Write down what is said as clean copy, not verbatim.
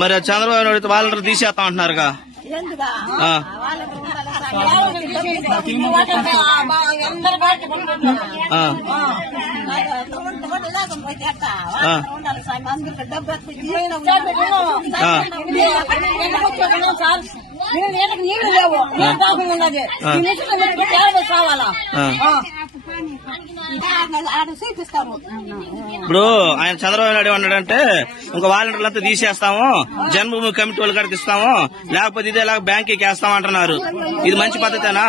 మరి చంద్రబాబు నాయుడు వాలంటీర్ తీసేస్తా అంటున్నారుగా. నీళ్లు లేవు, కావాలా? ఇప్పుడు ఆయన చంద్రబాబు నాయుడు ఏమన్నాడంటే ఇంకో వాలంటీర్లంతా తీసేస్తాము, జన్మభూమి కమిటీ వాళ్ళు కడికి ఇస్తాము, లేకపోతే ఇదేలాగా బ్యాంక్కి వేస్తాం అంటున్నారు. ఇది మంచి పద్ధతేనా?